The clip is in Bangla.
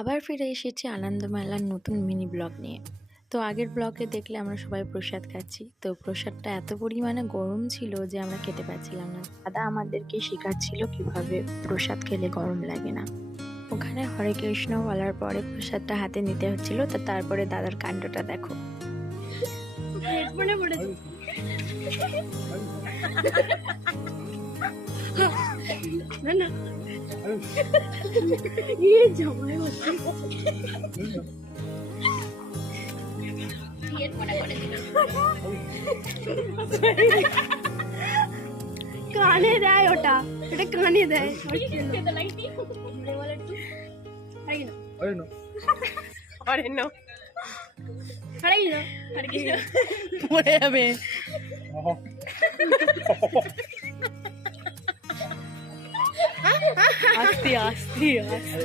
আবার ফিরে এসেছি আনন্দমেলার নতুন মিনি ব্লগ নিয়ে। তো আগের ব্লগে দেখলে আমরা সবাই প্রসাদ খাচ্ছি। তো প্রসাদটা এত পরিমাণে গরম ছিল যে আমরা খেতে পারছিলাম না। দাদা আমাদেরকে শেখাচ্ছিল কিভাবে প্রসাদ খেলে গরম লাগে না। ওখানে হরে কৃষ্ণ বলার পরে প্রসাদটা হাতে নিতে হচ্ছিল, তো তারপরে দাদার কাণ্ডটা দেখো। কানে দেয় ওটা কানে দেয় পড়ে যাবে। আস্তে আস্তে আস্তে